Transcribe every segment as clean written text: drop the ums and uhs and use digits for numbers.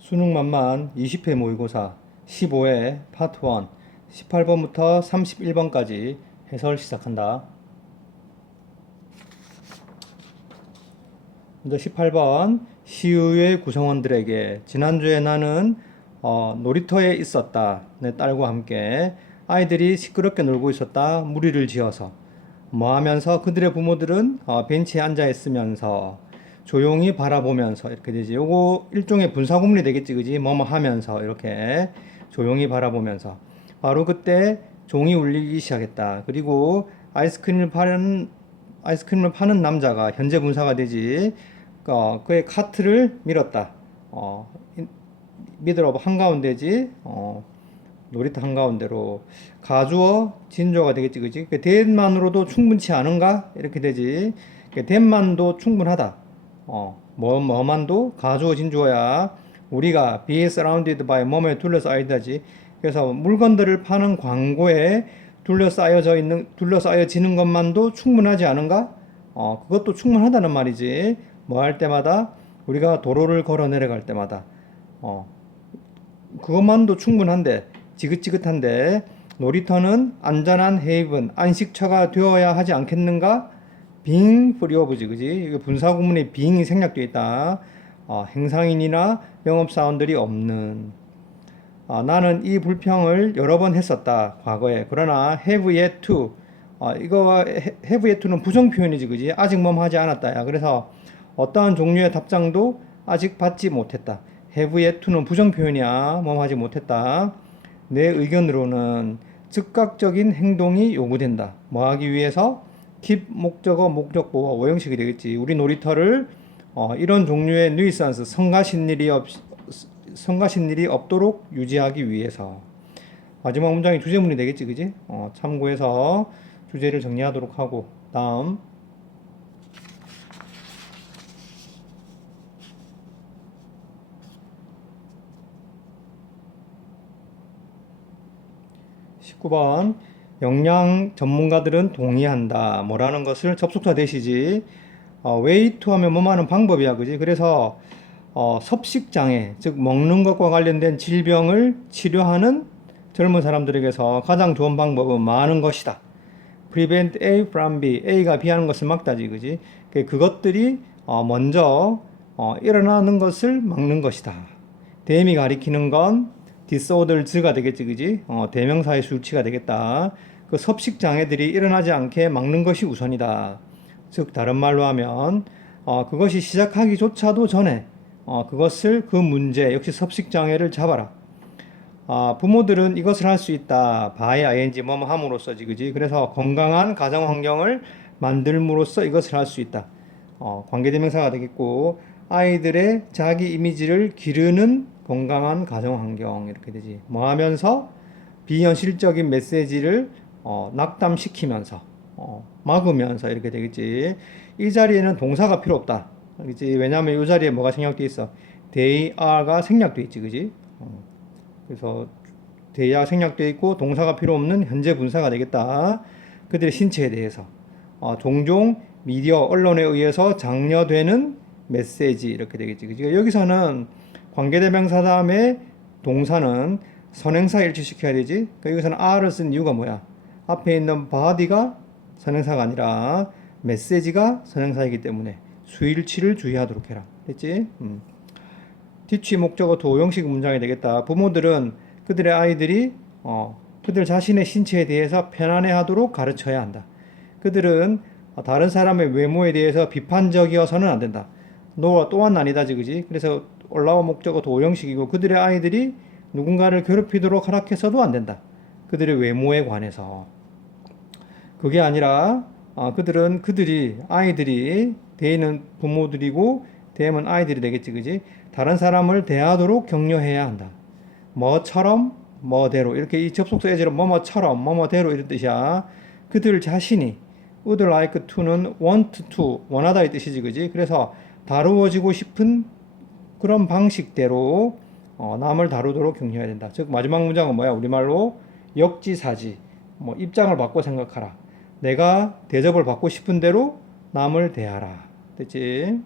수능만만 20회 모의고사 15회 파트 1 18번부터 31번까지 해설 시작한다. 먼저 18번 시의회 구성원들에게 지난주에 나는 놀이터에 있었다. 내 딸과 함께 아이들이 시끄럽게 놀고 있었다. 무리를 지어서 뭐 하면서 그들의 부모들은 벤치에 앉아 있으면서 조용히 바라보면서 이렇게 되지. 요거 일종의 분사구문이 되겠지, 그지? 뭐뭐 하면서 이렇게 조용히 바라보면서 바로 그때 종이 울리기 시작했다. 그리고 아이스크림을 파는 남자가 현재 분사가 되지. 그의 카트를 밀었다. 미들 오브 한가운데지. 놀이터 한가운데로 가주어 진조가 되겠지, 그지? 대만으로도 충분치 않은가 이렇게 되지. 대만도 충분하다. 뭐만도 가주어 진주어야. 우리가 be surrounded by 뭐뭐에 둘러싸여 있다지. 그래서 물건들을 파는 광고에 둘러싸여지는 것만도 충분하지 않은가? 그것도 충분하다는 말이지. 뭐 할 때마다 우리가 도로를 걸어 내려갈 때마다 그것만도 충분한데 지긋지긋한데 놀이터는 안전한 헤이븐 안식처가 되어야 하지 않겠는가? being free of지, 그지? 분사구문에 being이 생략되어 있다. 행상인이나 영업사원들이 없는. 나는 이 불평을 여러 번 했었다, 과거에. 그러나 have yet to, 이거 have yet to는 부정 표현이지, 그지? 아직 하지 않았다야. 그래서 어떠한 종류의 답장도 아직 받지 못했다. have yet to는 부정 표현이야. 하지 못했다. 내 의견으로는 즉각적인 행동이 요구된다. 뭐 하기 위해서? keep 목적어 목적보호 오형식이 되겠지. 우리 놀이터를 이런 종류의 누이산스 성가신 일이 없도록 유지하기 위해서. 마지막 문장이 주제문이 되겠지, 그지? 참고해서 주제를 정리하도록 하고. 다음 19번 역량 전문가들은 동의한다. 뭐라는 것을 접속사 대시지. way to 하면 뭐뭐 하는 방법이야, 그지? 그래서 섭식장애, 즉 먹는 것과 관련된 질병을 치료하는 젊은 사람들에게서 가장 좋은 방법은 많은 것이다. prevent A from B, A가 B 하는 것을 막다지, 그지? 그것들이 먼저 일어나는 것을 막는 것이다. 대미 가리키는 건 disorders가 되겠지, 그지? 대명사의 수치가 되겠다. 그 섭식 장애들이 일어나지 않게 막는 것이 우선이다. 즉 다른 말로 하면 그것이 시작하기조차도 전에 그 문제 역시 섭식 장애를 잡아라. 부모들은 이것을 할 수 있다. by ing 뭐뭐 함으로써지, 그지? 그래서 건강한 가정 환경을 만들므로써 이것을 할 수 있다. 관계대명사가 되겠고 아이들의 자기 이미지를 기르는 건강한 가정 환경 이렇게 되지. 뭐 하면서 비현실적인 메시지를 낙담시키면서 막으면서 이렇게 되겠지. 이 자리에는 동사가 필요 없다. 그지? 왜냐하면 이 자리에 뭐가 생략돼 있어? they are가 생략돼 있지, 그지? 그래서 they are 생략돼 있고 동사가 필요 없는 현재 분사가 되겠다. 그들의 신체에 대해서 종종 미디어 언론에 의해서 장려되는 메시지 이렇게 되겠지. 그지? 여기서는 관계대명사 다음에 동사는 선행사 일치시켜야 되지. 그러니까 여기서는 are를 쓴 이유가 뭐야? 앞에 있는 body가 선행사가 아니라 메시지가 선행사이기 때문에 수일치를 주의하도록 해라. 됐지? 뒤치 목적어 도형식 문장이 되겠다. 부모들은 그들의 아이들이 그들 자신의 신체에 대해서 편안해하도록 가르쳐야 한다. 그들은 다른 사람의 외모에 대해서 비판적이어서는 안 된다. 너 또한 아니다지, 그지? 그래서 올라온 목적어 도형식이고 그들의 아이들이 누군가를 괴롭히도록 허락해서도 안 된다. 그들의 외모에 관해서. 그게 아니라 아이들이 대인은 부모들이고 대면 아이들이 되겠지, 그지? 다른 사람을 대하도록 격려해야 한다. 뭐처럼 뭐대로 이렇게 이 접속사 예제로 뭐뭐처럼 뭐뭐대로 이런 뜻이야. 그들 자신이 would like to는 want to 원하다 이 뜻이지, 그지? 그래서 다루어지고 싶은 그런 방식대로 남을 다루도록 격려해야 된다. 즉 마지막 문장은 뭐야? 우리말로 역지사지. 뭐 입장을 바꿔 생각하라. 내가 대접을 받고 싶은 대로 남을 대하라. 됐지?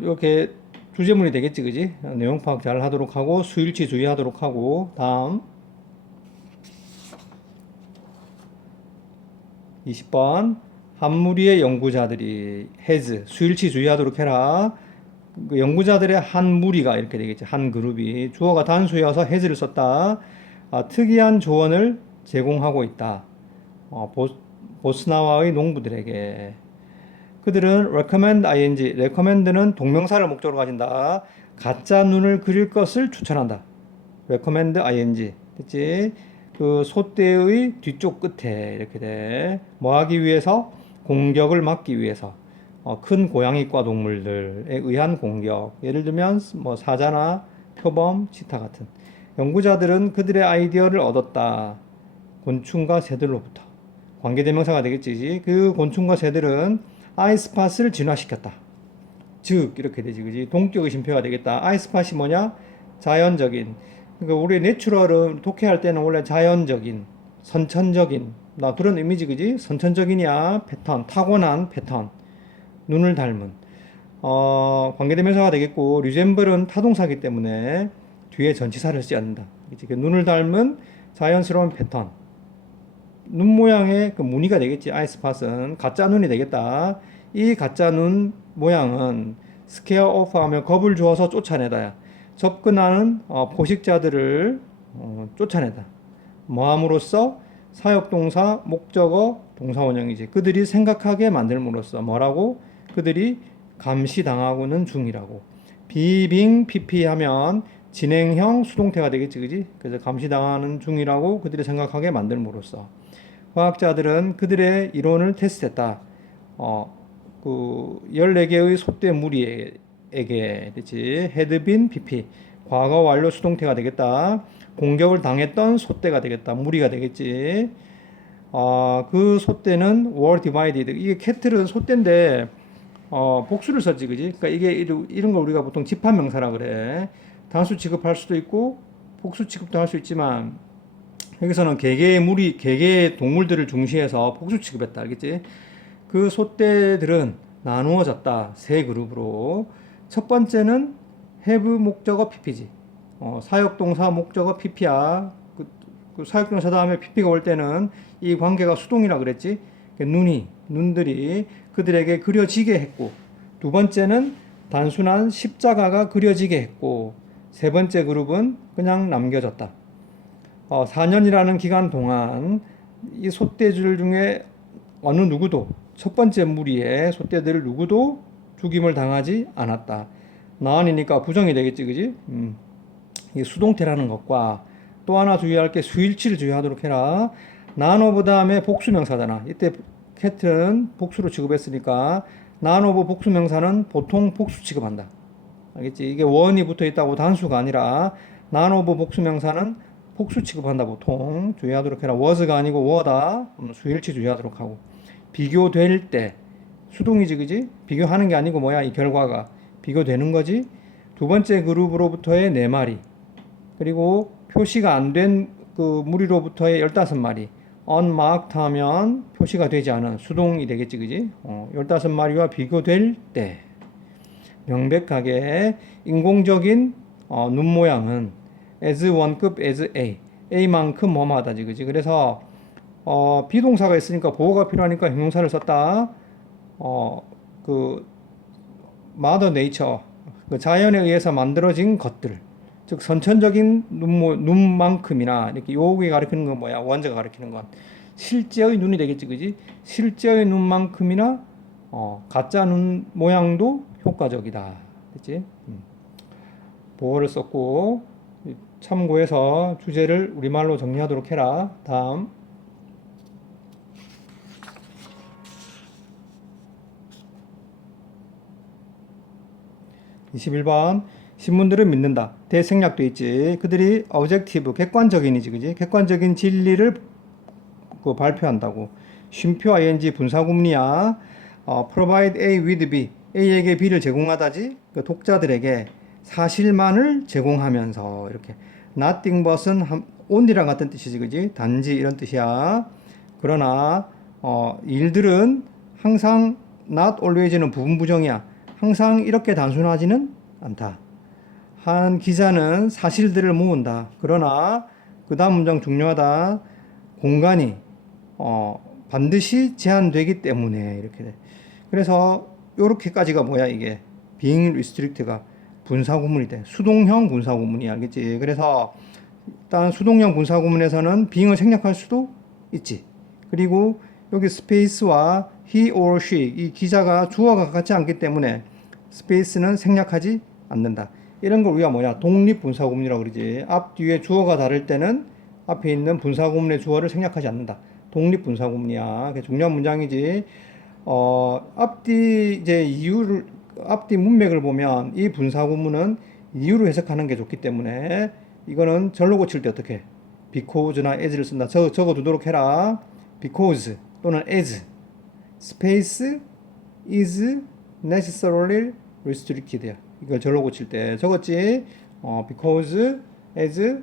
이렇게 주제문이 되겠지, 그지? 내용 파악 잘 하도록 하고 수일치 주의하도록 하고. 다음 20번 한 무리의 연구자들이 has 수일치 주의하도록 해라. 그 연구자들의 한 무리가 이렇게 되겠지. 한 그룹이 주어가 단수여서 has를 썼다. 특이한 조언을 제공하고 있다. 보스나와의 농부들에게. 그들은 recommend ing, recommend는 동명사를 목적으로 가진다. 가짜 눈을 그릴 것을 추천한다. recommend ing. 됐지? 그 소떼의 뒤쪽 끝에 이렇게 돼. 뭐 하기 위해서? 공격을 막기 위해서. 큰 고양이과 동물들에 의한 공격. 예를 들면 뭐 사자나 표범, 치타 같은. 연구자들은 그들의 아이디어를 얻었다. 곤충과 새들로부터. 관계대명사가 되겠지. 그 곤충과 새들은 아이스팟을 진화시켰다. 즉 이렇게 되지, 그지? 동격의 심표가 되겠다. 아이스팟이 뭐냐? 자연적인. 그러니까 우리 내추럴은 독해할 때는 원래 자연적인, 선천적인 나 그런 이미지, 그지? 선천적인이야 패턴, 타고난 패턴, 눈을 닮은. 관계대명사가 되겠고 리sem블은 타동사기 때문에 뒤에 전치사를 쓰지 않는다. 그치? 그 눈을 닮은 자연스러운 패턴. 눈 모양의 그 무늬가 되겠지. 아이스팟은 가짜 눈이 되겠다. 이 가짜 눈 모양은 scare off 하면 겁을 주어서 쫓아내다. 접근하는 포식자들을 쫓아내다. 뭐함으로써? 사역동사, 목적어, 동사원형이지. 그들이 생각하게 만들므로써 뭐라고? 그들이 감시당하고는 중이라고. 비빙 PP 하면 진행형 수동태가 되겠지, 그지? 그래서 감시당하는 중이라고 그들이 생각하게 만들므로써. 과학자들은 그들의 이론을 테스트했다. 14개의 소떼 무리에게, 그치? had been PP. 과거 완료 수동태가 되겠다. 공격을 당했던 소떼가 되겠다. 무리가 되겠지. 그 소떼는 were divided. 이게 캐틀은 소떼인데, 복수를 썼지, 그지? 그러니까 이게 이런 걸 우리가 보통 집합명사라 그래. 단수 취급할 수도 있고, 복수 취급도 할 수 있지만, 여기서는 개개의 무리, 개개의 동물들을 중시해서 복수 취급했다. 알겠지? 그 소떼들은 나누어졌다. 세 그룹으로. 첫 번째는 have 목적어 pp지. 사역동사 목적어 pp야. 그 사역동사 다음에 pp가 올 때는 이 관계가 수동이라 그랬지. 눈들이 그들에게 그려지게 했고, 두 번째는 단순한 십자가가 그려지게 했고, 세 번째 그룹은 그냥 남겨졌다. 4년이라는 기간 동안 이 소떼들 중에 어느 누구도 첫 번째 무리의 소떼들 누구도 죽임을 당하지 않았다. 나은이니까 부정이 되겠지, 그지? 이 수동태라는 것과 또 하나 주의할 게 수일치를 주의하도록 해라. none of 다음에 복수명사잖아. 이때 cat은 복수로 취급했으니까 none of 복수명사는 보통 복수 취급한다. 알겠지? 이게 원이 붙어 있다고 단수가 아니라 none of 복수명사는 복수 취급한다. 보통 주의하도록 해라. was가 아니고 were다. 수일치 주의하도록 하고. 비교될 때 수동이지, 그지? 비교하는 게 아니고 뭐야? 이 결과가 비교되는 거지. 두 번째 그룹으로부터의 4마리, 그리고 표시가 안 된 그 무리로부터의 15마리. unmarked 하면 표시가 되지 않은 수동이 되겠지, 그지? 15마리와 비교될 때 명백하게 인공적인 눈 모양은 as 1급 as A만큼 뭐뭐하다지, 그지? 그래서 비동사가 있으니까 보호가 필요하니까 형용사를 썼다. 그 mother nature, 그 자연에 의해서 만들어진 것들, 즉 선천적인 눈만큼이나 이렇게 요게 가리키는 건 뭐야? 원자가 가리키는 건 실제의 눈이 되겠지, 그지? 실제의 눈만큼이나 가짜 눈 모양도 효과적이다. 됐지? 보호를 썼고 참고해서 주제를 우리말로 정리하도록 해라. 다음 21번 신문들은 믿는다. 대생략도 있지. 그들이 objective, 객관적인이지, 그지? 객관적인 진리를 발표한다고. 쉼표 ing 분사구문이야. provide A with B. A에게 B를 제공하다지. 그 독자들에게 사실만을 제공하면서 이렇게. nothing but은 only랑 같은 뜻이지, 그지? 단지 이런 뜻이야. 그러나 일들은 항상 not always는 부분 부정이야. 항상 이렇게 단순하지는 않다. 한 기자는 사실들을 모은다. 그러나 그 다음 문장 중요하다. 공간이 반드시 제한되기 때문에 이렇게 돼. 그래서 요렇게까지가 뭐야 이게 being restricted가 분사구문이 돼. 수동형 분사구문이 알겠지? 그래서 일단 수동형 분사구문에서는 being을 생략할 수도 있지. 그리고 여기 space와 he or she 이 기자가 주어가 같지 않기 때문에 space는 생략하지 않는다. 이런 걸 우리가 뭐냐 독립 분사구문이라고 그러지. 앞 뒤에 주어가 다를 때는 앞에 있는 분사구문의 주어를 생략하지 않는다. 독립 분사구문이야. 중요한 문장이지. 앞뒤 이제 이유를 앞뒤 문맥을 보면 이 분사구문은 이유로 해석하는 게 좋기 때문에 이거는 절로 고칠 때 어떻게 because나 as를 쓴다. 적어두도록 해라. because 또는 as space is necessarily restricted. 이걸 절로 고칠 때 적었지. because as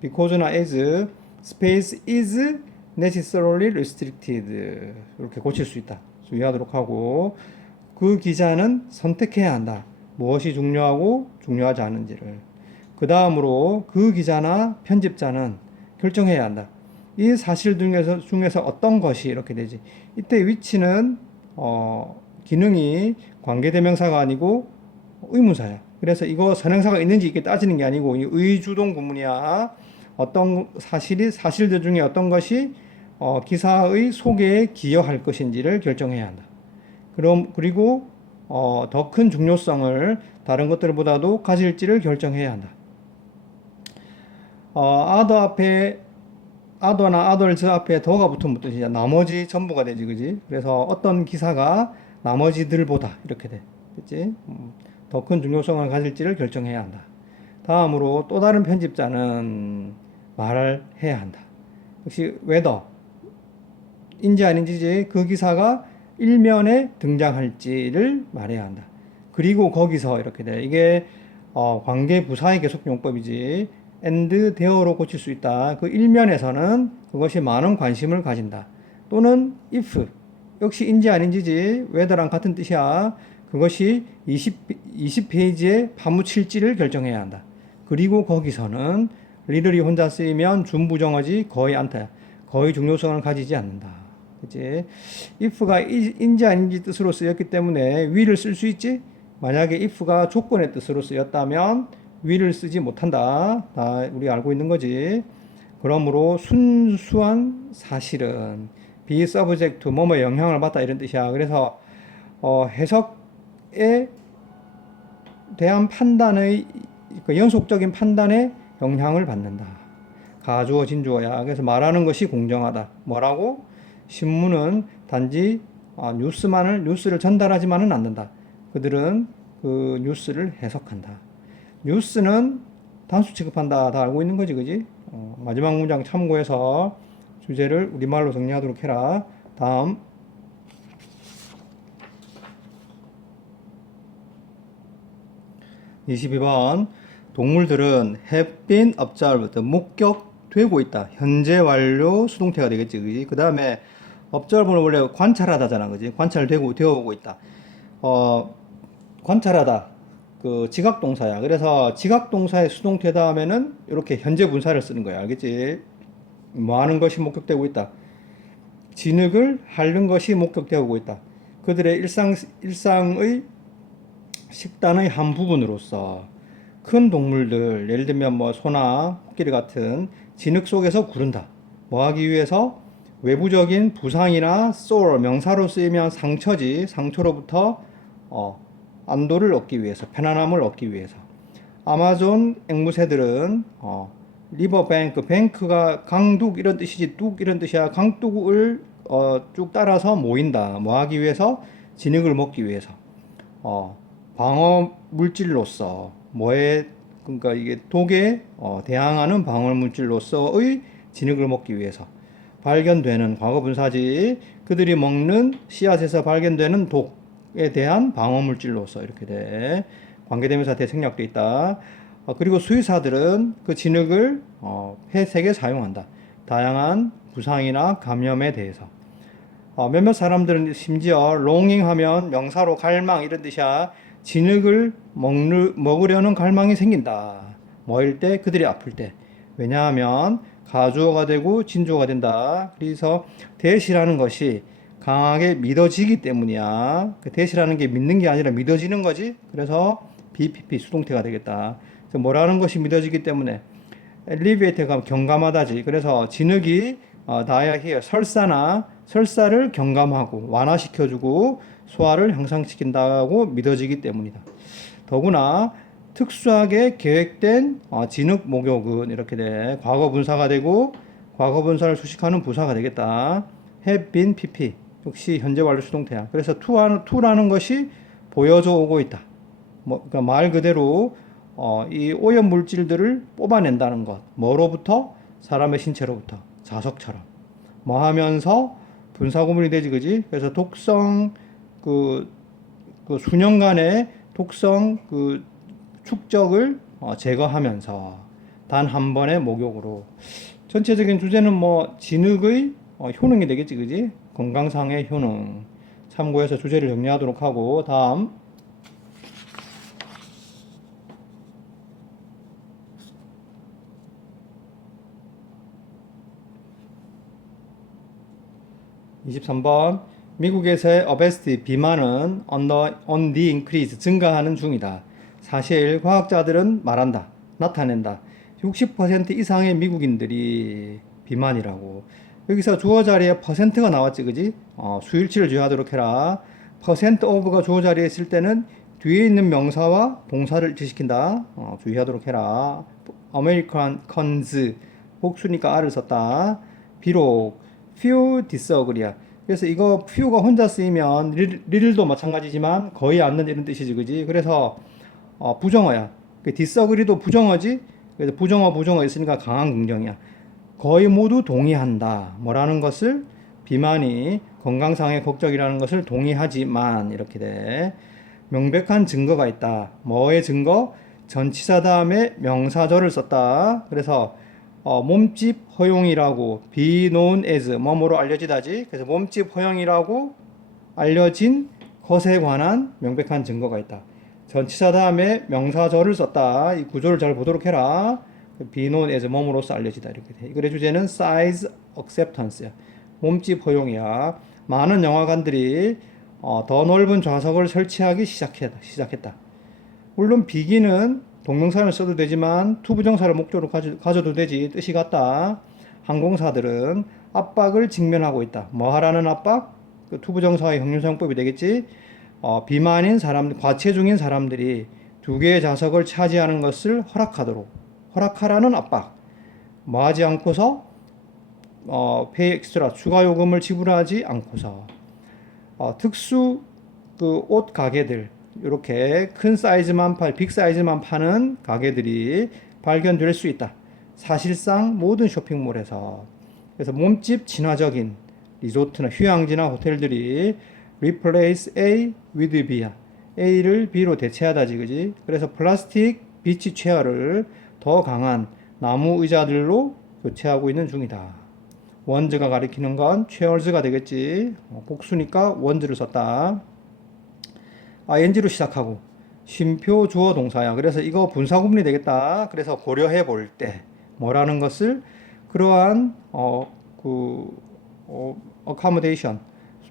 because나 as space is necessarily restricted 이렇게 고칠 수 있다. 주의하도록 하고 그 기자는 선택해야 한다. 무엇이 중요하고 중요하지 않은지를. 그 다음으로 그 기자나 편집자는 결정해야 한다. 이 사실 중에서 어떤 것이 이렇게 되지. 이때 위치는 기능이 관계대명사가 아니고 의문사야. 그래서 이거 선행사가 있는지 이렇게 따지는 게 아니고 의주동 구문이야. 어떤 사실들 중에 어떤 것이 기사의 소개에 기여할 것인지를 결정해야 한다. 그리고 더 큰 중요성을 다른 것들보다도 가질지를 결정해야 한다. other 앞에 other나 others 앞에 더가 붙으면 뜻이야. 나머지 전부가 되지, 그지? 그래서 어떤 기사가 나머지들보다 이렇게 돼, 그렇지? 더 큰 중요성을 가질지를 결정해야 한다. 다음으로 또 다른 편집자는 말을 해야 한다. 역시 whether 인지 아닌지 그 기사가 일면에 등장할지를 말해야 한다. 그리고 거기서 이렇게 돼. 이게 관계 부사의 계속용법이지. and there로 고칠 수 있다. 그 일면에서는 그것이 많은 관심을 가진다. 또는 if 역시 인지 아닌지지 whether랑 같은 뜻이야. 그것이 20페이지에 파묻힐지를 결정해야 한다. 그리고 거기서는 리들이 혼자 쓰이면 준부정어지 거의 않다. 거의 중요성을 가지지 않는다. 그치? if가 인지 아닌지 뜻으로 쓰였기 때문에 will을 쓸 수 있지? 만약에 if가 조건의 뜻으로 쓰였다면 will을 쓰지 못한다. 다 우리 알고 있는 거지. 그러므로 순수한 사실은 be subject to 뭐뭐에 영향을 받다 이런 뜻이야. 그래서 해석에 대한 판단의 그 연속적인 판단에 영향을 받는다. 가주어 진주어야. 그래서 말하는 것이 공정하다. 뭐라고? 신문은 단지 뉴스를 전달하지만은 않는다. 그들은 그 뉴스를 해석한다. 뉴스는 단수 취급한다. 다 알고 있는 거지, 그지? 마지막 문장 참고해서 주제를 우리말로 정리하도록 해라. 다음 22번 동물들은 have been observed 목격되고 있다. 현재 완료 수동태가 되겠지, 그지? 그 다음에 observe는 원래 관찰하다잖아, 그지? 관찰되고 되어오고 있다. 관찰하다 그 지각동사야. 그래서 지각동사의 수동태 다음에는 이렇게 현재 분사를 쓰는 거야, 알겠지? 뭐 하는 것이 목격되고 있다. 진흙을 핥는 것이 목격되고 있다. 그들의 일상의 식단의 한 부분으로서 큰 동물들, 예를 들면 뭐 소나 코끼리 같은 진흙 속에서 구른다. 뭐 하기 위해서? 외부적인 부상이나 sore, 명사로 쓰이면 상처지. 상처로부터 안도를 얻기 위해서, 편안함을 얻기 위해서. 아마존 앵무새들은 리버뱅크, 뱅크가 강둑 이런 뜻이지, 뚝 이런 뜻이야. 강둑을 쭉 따라서 모인다. 뭐 하기 위해서? 진흙을 먹기 위해서. 방어 물질로서 그러니까 이게 독에 대항하는 방어 물질로서의 진흙을 먹기 위해서 발견되는 과거 분사지. 그들이 먹는 씨앗에서 발견되는 독에 대한 방어 물질로서 이렇게 돼. 관계대명사 대생략돼 있다. 그리고 수의사들은 그 진흙을 회색에 사용한다. 다양한 부상이나 감염에 대해서. 몇몇 사람들은 심지어 longing 하면 명사로 갈망 이런 뜻이야. 진흙을 먹으려는 갈망이 생긴다. 뭐일 때? 그들이 아플 때. 왜냐하면 가주어가 되고 진주어가 된다. 그래서 대시라는 것이 강하게 믿어지기 때문이야. 그 대시라는 게 믿는 게 아니라 믿어지는 거지. 그래서 BPP 수동태가 되겠다. 그래서 뭐라는 것이 믿어지기 때문에 엘리베이터가 경감하다지. 그래서 진흙이 나야 here 설사를 경감하고 완화시켜주고 소화를 향상시킨다고 믿어지기 때문이다. 더구나 특수하게 계획된 진흙 목욕은 이렇게 돼. 과거 분사가 되고 과거 분사를 수식하는 부사가 되겠다. have been pp 역시 현재 완료 수동태야. 그래서 to라는 것이 보여져 오고 있다. 그러니까 말 그대로 이 오염 물질들을 뽑아낸다는 것. 뭐로부터? 사람의 신체로부터. 자석처럼. 뭐 하면서 분사구문이 되지, 그지? 그래서 독성 그 수년간의 독성 축적을 제거하면서 단 한 번의 목욕으로. 전체적인 주제는 뭐 진흙의 효능이 되겠지, 그지? 건강상의 효능. 참고해서 주제를 정리하도록 하고 다음 23번 미국에서의 오베시티 비만은 on the increase 증가하는 중이다. 사실 과학자들은 말한다. 나타낸다. 60% 이상의 미국인들이 비만이라고. 여기서 주어 자리에 퍼센트가 나왔지, 그지? 수일치를 주의하도록 해라. 퍼센트 오브가 주어 자리에 있을 때는 뒤에 있는 명사와 동사를 일치시킨다. 주의하도록 해라. Americans 복수니까 R을 썼다. 비록 few disagree야. 그래서 이거 few가 혼자 쓰이면 little도 마찬가지지만 거의 않는 이런 뜻이지, 그지? 그래서 부정어야. disagree도 부정어지. 그래서 부정어 있으니까 강한 긍정이야. 거의 모두 동의한다. 뭐라는 것을? 비만이 건강상의 걱정이라는 것을 동의하지만 이렇게 돼. 명백한 증거가 있다. 뭐의 증거? 전치사 다음에 명사절을 썼다. 그래서 몸집 허용이라고 be known as 뭐뭐로 알려지다지. 그래서 몸집 허용이라고 알려진 것에 관한 명백한 증거가 있다. 전치사 다음에 명사절을 썼다. 이 구조를 잘 보도록 해라. be known as 뭐뭐로서 알려지다 이렇게 돼. 이 글의 주제는 size acceptance야. 몸집 허용이야. 많은 영화관들이 더 넓은 좌석을 설치하기 시작했다. 물론 비기는 동명사를 써도 되지만 투부정사를 목적으로 가져도 되지. 뜻이 같다. 항공사들은 압박을 직면하고 있다. 뭐 하라는 압박? 투부정사의 형용사용법이 되겠지. 비만인 사람들, 과체중인 사람들이 두 개의 좌석을 차지하는 것을 허락하라는 압박. 뭐 하지 않고서 pay extra 추가 요금을 지불하지 않고서 특수 옷 가게들 이렇게 큰 사이즈만 빅 사이즈만 파는 가게들이 발견될 수 있다. 사실상 모든 쇼핑몰에서. 그래서 몸집 친화적인 리조트나 휴양지나 호텔들이 replace A with B야. A를 B로 대체하다지, 그지? 그래서 플라스틱 비치 체어를 더 강한 나무 의자들로 교체하고 있는 중이다. 원즈가 가리키는 건 체어즈가 되겠지. 복수니까 원즈를 썼다. ing로 시작하고 쉼표 주어 동사야. 그래서 이거 분사 구문이 되겠다. 그래서 고려해 볼 때 뭐라는 것을 그러한 accommodation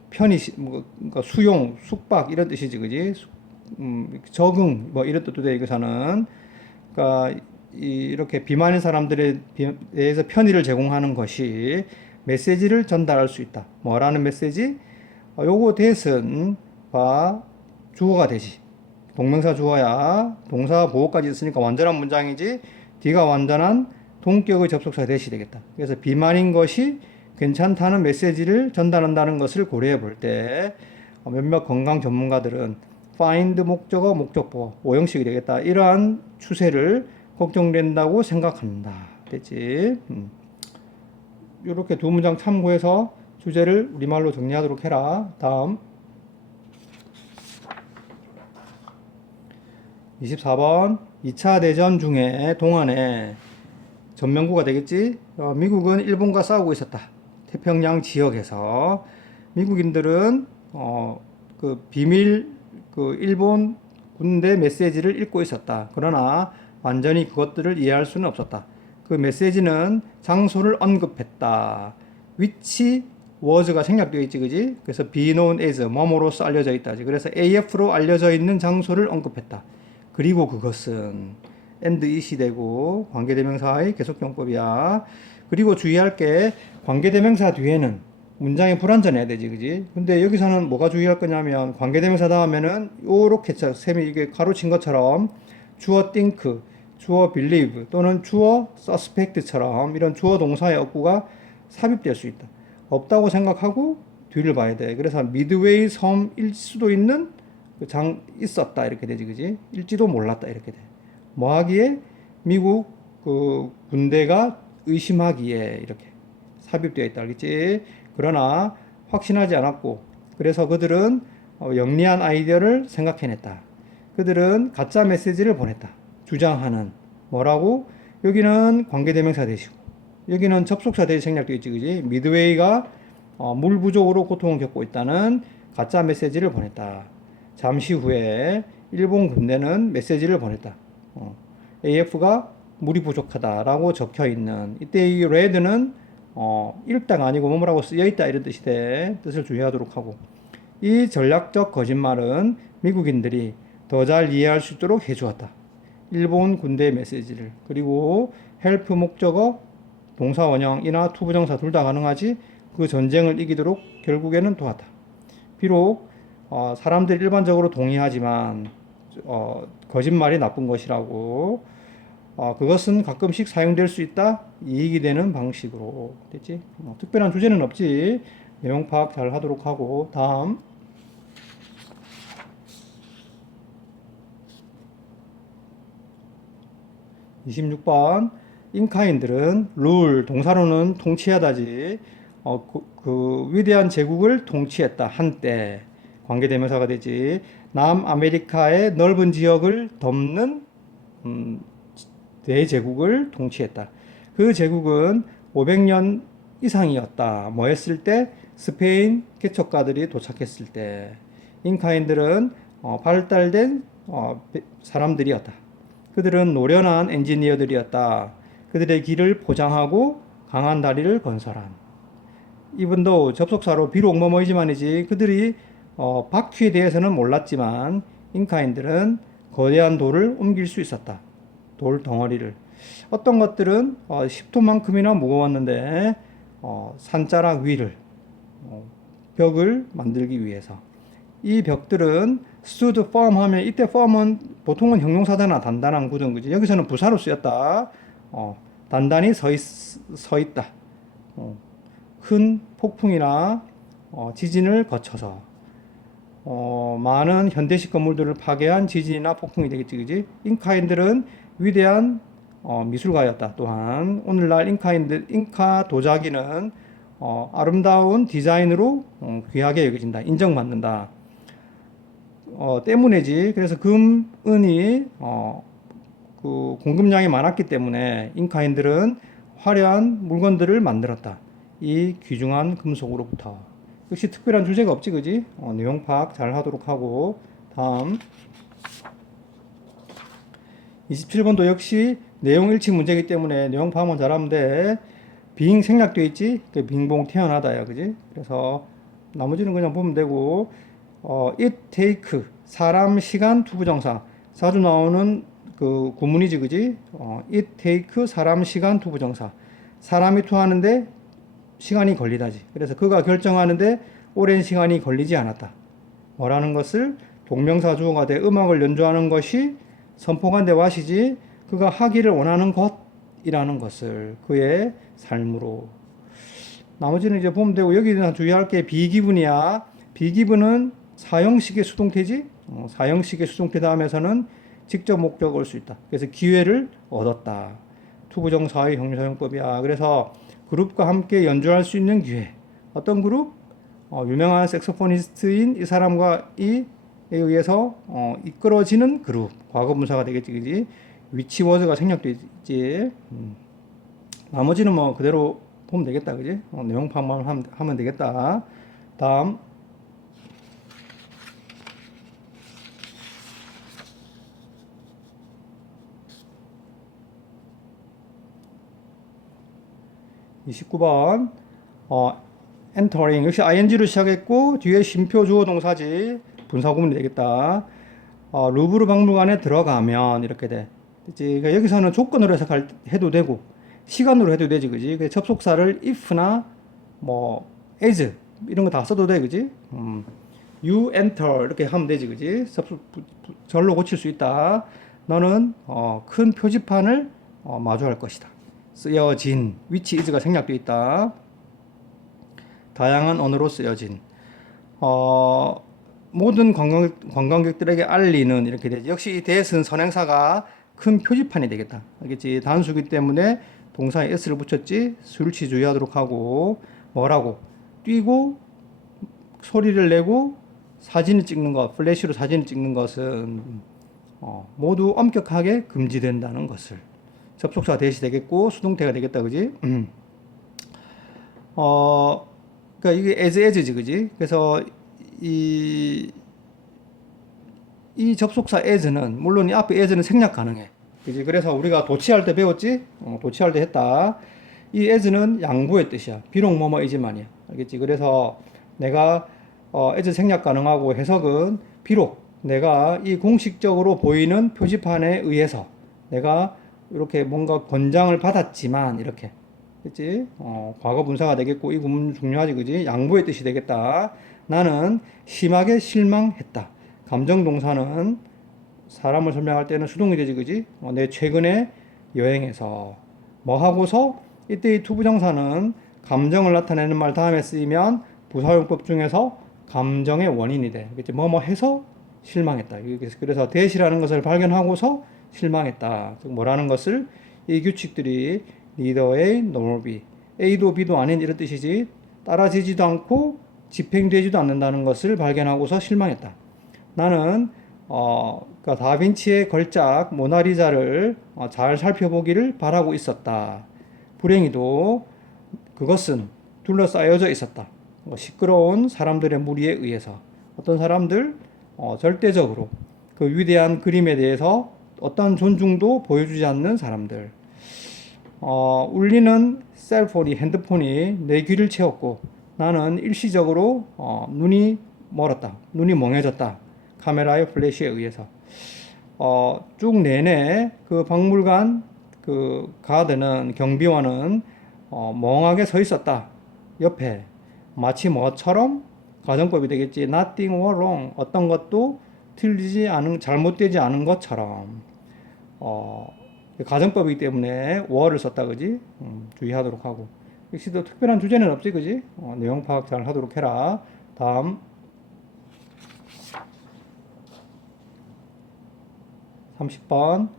편의 그러니까 수용 숙박 이런 뜻이지, 그지? 적응 뭐 이런 뜻도 돼. 여기서는 그러니까 이렇게 비만인 사람들에 대해서 편의를 제공하는 것이 메시지를 전달할 수 있다. 뭐라는 메시지? 요거 대신 주어가 되지. 동명사 주어야. 동사 보호까지 있으니까 완전한 문장이지. D가 완전한 동격의 접속사 대시 되겠다. 그래서 비만인 것이 괜찮다는 메시지를 전달한다는 것을 고려해 볼 때 몇몇 건강 전문가들은 find 목적어 목적보 오형식이 되겠다. 이러한 추세를 걱정된다고 생각한다. 됐지? 이렇게 두 문장 참고해서 주제를 우리말로 정리하도록 해라. 다음 24번 2차 대전 중에 동안에 전면구가 되겠지. 미국은 일본과 싸우고 있었다. 태평양 지역에서 미국인들은 비밀 일본 군대 메시지를 읽고 있었다. 그러나 완전히 그것들을 이해할 수는 없었다. 그 메시지는 장소를 언급했다. 위치 was가 생략되어 있지, 그지? 그래서 be known as 뭐뭐로서 알려져 있다지. 그래서 AF로 알려져 있는 장소를 언급했다. 그리고 그것은 and it이 되고 관계대명사의 계속용법이야. 그리고 주의할 게 관계대명사 뒤에는 문장이 불완전해야 되지, 그지? 근데 여기서는 뭐가 주의할 거냐면 관계대명사 다음에는 요렇게 셈이 이게 가로친 것처럼 주어 think, 주어 believe 또는 주어 suspect처럼 이런 주어 동사의 어구가 삽입될 수 있다. 없다고 생각하고 뒤를 봐야 돼. 그래서 미드웨이 섬일 수도 있는 장 있었다 이렇게 되지, 그지? 일지도 몰랐다 이렇게 돼. 뭐 하기에 미국 그 군대가 의심하기에 이렇게 삽입되어 있다, 알겠지? 그러나 확신하지 않았고, 그래서 그들은 영리한 아이디어를 생각해냈다. 그들은 가짜 메시지를 보냈다. 주장하는 뭐라고? 여기는 관계대명사 대시고 여기는 접속사 대시 생략되어 있지, 그지? 미드웨이가 물 부족으로 고통을 겪고 있다는 가짜 메시지를 보냈다. 잠시 후에 일본 군대는 메시지를 보냈다. AF가 물이 부족하다라고 적혀 있는 이때 이 red는 읽다가 아니고 뭐라고 쓰여 있다 이런 뜻이 돼. 뜻을 주의하도록 하고 이 전략적 거짓말은 미국인들이 더 잘 이해할 수 있도록 해주었다. 일본 군대 메시지를. 그리고 help 목적어 동사 원형이나 투부정사 둘 다 가능하지. 그 전쟁을 이기도록 결국에는 도왔다. 비록 사람들이 일반적으로 동의하지만 거짓말이 나쁜 것이라고 그것은 가끔씩 사용될 수 있다. 이익이 되는 방식으로 됐지. 특별한 주제는 없지. 내용 파악 잘 하도록 하고 다음 26번 인카인들은 룰 동사로는 통치하다지 그 위대한 제국을 통치했다 한때 관계대명사가 되지. 남아메리카의 넓은 지역을 덮는 대제국을 통치했다. 그 제국은 500년 이상이었다. 뭐 했을 때? 스페인 개척가들이 도착했을 때. 인카인들은 발달된 사람들이었다. 그들은 노련한 엔지니어들이었다. 그들의 길을 포장하고 강한 다리를 건설한. 이분도 접속사로 비록 뭐뭐이지만이지 그들이 바퀴에 대해서는 몰랐지만 인카인들은 거대한 돌을 옮길 수 있었다. 돌 덩어리를. 어떤 것들은 10톤만큼이나 무거웠는데 산자락 위를 벽을 만들기 위해서. 이 벽들은 stood firm 하면 이때 firm은 보통은 형용사잖아. 단단한 굳은 거지. 여기서는 부사로 쓰였다. 단단히 서 있다. 큰 폭풍이나 지진을 거쳐서 많은 현대식 건물들을 파괴한 지진이나 폭풍이 되겠지, 그지? 인카인들은 위대한 미술가였다. 또한 오늘날 인카 도자기는 아름다운 디자인으로 귀하게 여겨진다. 인정받는다. 때문이지. 그래서 금, 은이 그 공급량이 많았기 때문에 인카인들은 화려한 물건들을 만들었다. 이 귀중한 금속으로부터. 역시 특별한 주제가 없지, 그지? 내용 파악 잘 하도록 하고 다음 27번도 역시 내용 일치 문제이기 때문에 내용 파악만 잘하면 돼. 빙 생략되어 있지? 그 빙봉 태어나다야, 그지? 그래서 나머지는 그냥 보면 되고 it take 사람 시간 투부정사 자주 나오는 그 구문이지, 그지? it take 사람 시간 투부정사 사람이 투하는데 시간이 걸리다지. 그래서 그가 결정하는데 오랜 시간이 걸리지 않았다. 뭐라는 것을 동명사 주어가 돼 음악을 연주하는 것이 선포가 돼 와시지 그가 하기를 원하는 것이라는 것을 그의 삶으로. 나머지는 이제 보면 되고 여기는 주의할 게 비기분이야. 비기분은 사형식의 수동태지. 사형식의 수동태 다음에서는 직접 목적을 올 수 있다. 그래서 기회를 얻었다. 투부정사의 형용사용법이야. 그래서 그룹과 함께 연주할 수 있는 기회. 어떤 그룹? 유명한 색소포니스트인 이 사람과 이에 의해서 이끌어지는 그룹. 과거분사가 되겠지, 그지? 위치 워즈가 생략되어 있지. 나머지는 뭐 그대로 보면 되겠다, 그지? 내용 파악만 하면 되겠다. 다음 29번 entering 역시 ing로 시작했고 뒤에 쉼표 주어 동사지 분사 구문이 되겠다. 루브르 박물관에 들어가면 이렇게 돼. 그치? 그러니까 여기서는 조건으로 해도 되고 시간으로 해도 되지, 그지? 그 접속사를 if나 뭐 as 이런 거 다 써도 돼, 그지? You enter 이렇게 하면 되지, 그지? 절로 고칠 수 있다. 너는 큰 표지판을 마주할 것이다. 쓰여진 which is가 생략되어 있다. 다양한 언어로 쓰여진 모든 관광객들에게 알리는 이렇게 되지. 역시 이 that은 선행사가 큰 표지판이 되겠다. 알겠지? 단수기 때문에 동사에 s를 붙였지. 술치 주의하도록 하고 뭐라고 뛰고 소리를 내고 사진을 찍는 것, 플래시로 사진을 찍는 것은 모두 엄격하게 금지된다는 것을. 접속사 대시 되겠고 수동태가 되겠다, 그지? 그러니까 이게 as지, 그지? 그래서 이 접속사 as는 물론 이 앞에 as는 생략 가능해, 그지? 그래서 우리가 도치할 때 배웠지? 도치할 때 했다. 이 as는 양보의 뜻이야. 비록 뭐뭐이지만이야, 알겠지? 그래서 내가 as 생략 가능하고 해석은 비록 내가 이 공식적으로 보이는 표지판에 의해서 내가 이렇게 뭔가 권장을 받았지만 이렇게, 그치? 과거 분사가 되겠고 이 구문 중요하지, 그지? 양보의 뜻이 되겠다. 나는 심하게 실망했다. 감정 동사는 사람을 설명할 때는 수동이 되지, 그지? 내 최근에 여행에서 뭐 하고서 이때 이 투부정사는 감정을 나타내는 말 다음에 쓰이면 부사용법 중에서 감정의 원인이 돼. 그치? 뭐뭐 해서 실망했다. 그래서 that이라는 것을 발견하고서 실망했다. 즉 뭐라는 것을 이 규칙들이 neither A nor B, A도 B도 아닌 이런 뜻이지 따라지지도 않고 집행되지도 않는다는 것을 발견하고서 실망했다. 나는 그러니까 다빈치의 걸작 모나리자를 잘 살펴보기를 바라고 있었다. 불행히도 그것은 둘러싸여져 있었다. 시끄러운 사람들의 무리에 의해서. 어떤 사람들 절대적으로 그 위대한 그림에 대해서 어떤 존중도 보여주지 않는 사람들. 울리는 셀폰이, 핸드폰이 내 귀를 채웠고 나는 일시적으로 눈이 멀었다. 눈이 멍해졌다. 카메라의 플래시에 의해서. 쭉 내내 그 박물관 그 가드는 경비원은 멍하게 서 있었다. 옆에 마치 뭐처럼 가정법이 되겠지. Nothing was wrong. 어떤 것도 틀리지 않은, 잘못되지 않은 것처럼. 가정법이기 때문에 were를 썼다, 그지? 주의하도록 하고. 역시 또 특별한 주제는 없지, 그지? 내용 파악 잘 하도록 해라. 다음. 30번.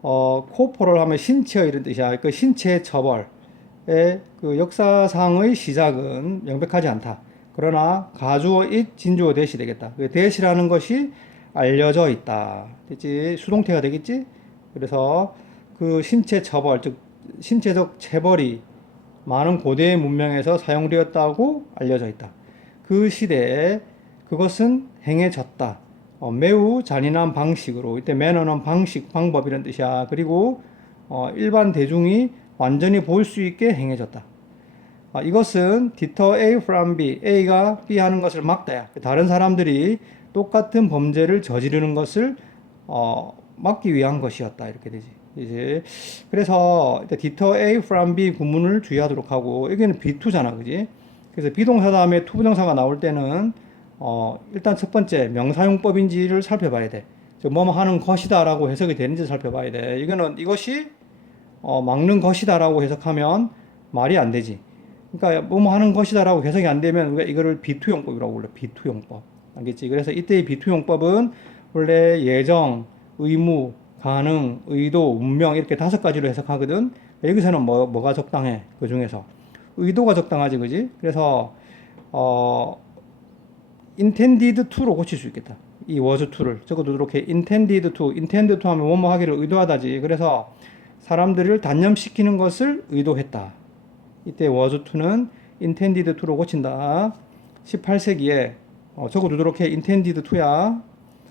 코포럴 하면 신체의 이런 뜻이야. 그 신체 처벌의 그 역사상의 시작은 명백하지 않다. 그러나 가주어 it 진주어 대시 되겠다. 그 대시라는 것이 알려져 있다. 됐지? 수동태가 되겠지? 그래서 그 신체 처벌, 즉 신체적 체벌이 많은 고대 문명에서 사용되었다고 알려져 있다. 그 시대에 그것은 행해졌다. 매우 잔인한 방식으로. 이때 매너는 방식, 방법 이런 뜻이야. 그리고 일반 대중이 완전히 볼 수 있게 행해졌다. 이것은 deter A from B, A가 B 하는 것을 막다야. 다른 사람들이 똑같은 범죄를 저지르는 것을 막기 위한 것이었다. 이렇게 되지. 이제 그래서 deter A from B 구문을 주의하도록 하고, 여기는 B2잖아, 그지? 그래서 비동사 다음에 투부정사가 나올 때는 일단 첫 번째 명사용법인지를 살펴봐야 돼. 뭐뭐 하는 것이다라고 해석이 되는지 살펴봐야 돼. 이것이 막는 것이다라고 해석하면 말이 안 되지. 그러니까 뭐뭐 하는 것이다라고 해석이 안 되면 우리가 이거를 B2용법이라고 불러. B2용법. 알겠지? 그래서 이때의 B2용법은 원래 예정, 의무, 가능, 의도, 운명 이렇게 5가지로 해석하거든. 여기서는 뭐가 적당해? 그 중에서 의도가 적당하지, 그지? 그래서 intended to로 고칠 수 있겠다. 이 was to를 적어두도록 해. intended to 하면 뭐뭐 하기를 의도하다지. 그래서 사람들을 단념시키는 것을 의도했다. 이때 was to는 intended to로 고친다. 18세기에 적어두도록 해. intended to야.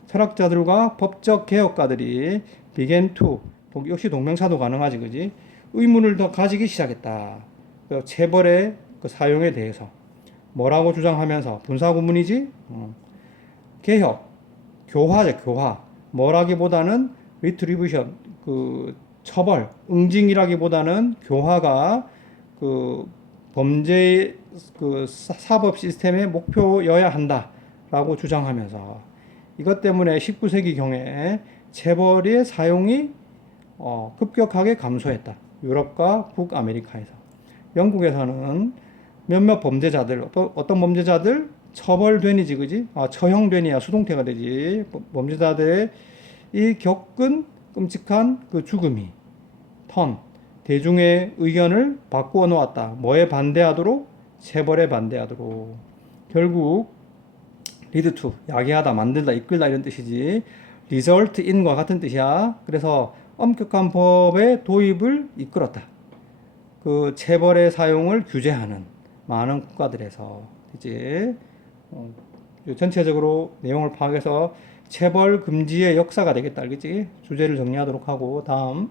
철학자들과 법적 개혁가들이 began to, 역시 동명사도 가능하지, 그지? 의문을 더 가지기 시작했다. 그 체벌의 그 사용에 대해서 뭐라고 주장하면서 분사구문이지? 개혁, 교화죠, 교화. 뭐라기보다는 retribution, 그 처벌, 응징이라기보다는 교화가 그 범죄 그 사법 시스템의 목표여야 한다라고 주장하면서 이것 때문에 19세기 경에 체벌의 사용이 급격하게 감소했다. 유럽과 북아메리카에서. 영국에서는 몇몇 범죄자들, 어떤 범죄자들 처벌되니지, 그지? 처형되니야 수동태가 되지. 범죄자들의 이 겪은 끔찍한 그 죽음이 대중의 의견을 바꾸어 놓았다. 뭐에 반대하도록? 체벌에 반대하도록. 결국 lead to, 야기하다, 만들다, 이끌다 이런 뜻이지. result in과 같은 뜻이야. 그래서 엄격한 법의 도입을 이끌었다. 그 체벌의 사용을 규제하는 많은 국가들에서 이제 전체적으로 내용을 파악해서 체벌 금지의 역사가 되겠다. 알겠지? 주제를 정리하도록 하고 다음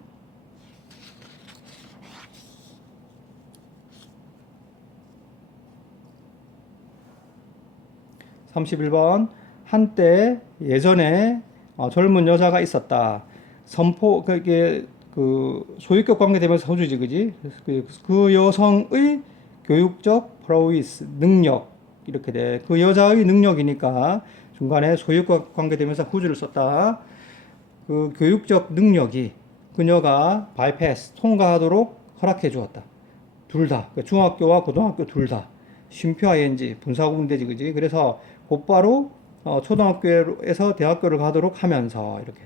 31번 한때 예전에 젊은 여자가 있었다. 그게 그 소유격 관계되면서 호주지, 그지? 그 여성의 교육적 프로이스 능력 이렇게 돼. 그 여자의 능력이니까 중간에 소유격 관계되면서 후주를 썼다. 그 교육적 능력이 그녀가 바이패스 통과하도록 허락해 주었다. 둘 다. 중학교와 고등학교 둘 다. 쉼표 ing 분사구문되지, 그지? 그래서 곧바로 초등학교에서 대학교를 가도록 하면서 이렇게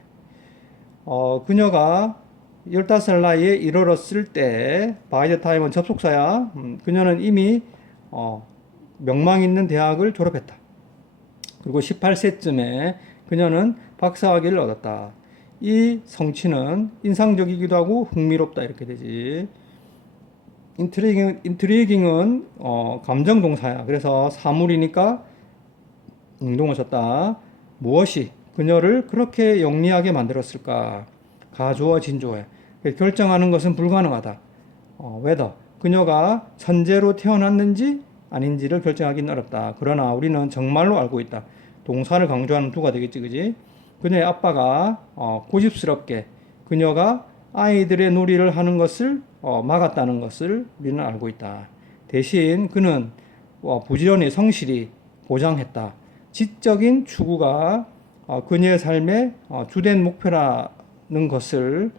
그녀가 15살 나이에 이르렀을 때 by the time은 접속사야. 그녀는 이미 명망 있는 대학을 졸업했다. 그리고 18세쯤에 그녀는 박사학위를 얻었다. 이 성취는 인상적이기도 하고 흥미롭다 이렇게 되지. 인트리깅은 감정 동사야. 그래서 사물이니까 응동을 썼다. 무엇이 그녀를 그렇게 영리하게 만들었을까? 가주어 진주어에 결정하는 것은 불가능하다. whether 그녀가 천재로 태어났는지 아닌지를 결정하기는 어렵다. 그러나 우리는 정말로 알고 있다. 동사를 강조하는 두가 되겠지, 그지? 그녀의 아빠가 고집스럽게 그녀가 아이들의 놀이를 하는 것을 막았다는 것을 우리는 알고 있다. 대신 그는 부지런히 성실히 보장했다. 지적인 추구가 그녀의 삶의 주된 목표라는 것을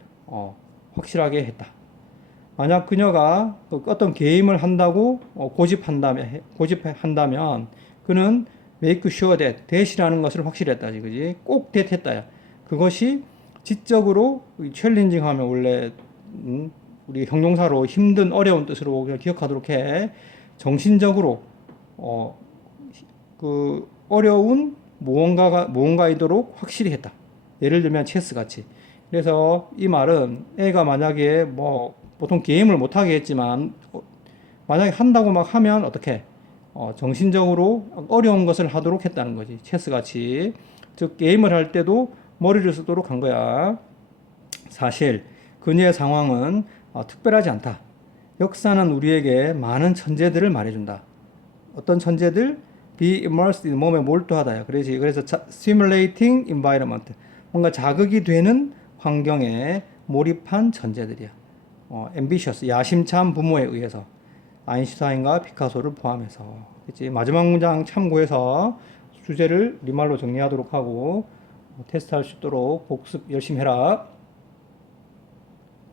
확실하게 했다. 만약 그녀가 어떤 게임을 한다고 고집한다면 그는 make sure that that이라는 것을 확실했다지, 그지? 꼭 that 했다야. 그것이 지적으로 챌린징 하면 원래 우리 형용사로 힘든 어려운 뜻으로 기억하도록 해. 정신적으로 그 어려운 무언가이도록 확실히 했다. 예를 들면 체스 같이. 그래서 이 말은 애가 만약에 뭐 보통 게임을 못하게 했지만 만약에 한다고 막 하면 어떻게 정신적으로 어려운 것을 하도록 했다는 거지. 체스 같이. 즉 게임을 할 때도 머리를 쓰도록 한 거야. 사실 그녀의 상황은 특별하지 않다. 역사는 우리에게 많은 천재들을 말해준다. 어떤 천재들? Be immersed in 몸에 몰두하다야. 그래서 stimulating environment. 뭔가 자극이 되는 환경에 몰입한 천재들이야. ambitious, 야심찬 부모에 의해서. 아인슈타인과 피카소를 포함해서. 그치? 마지막 문장 참고해서 주제를 우리말로 정리하도록 하고 테스트할 수 있도록 복습 열심히 해라.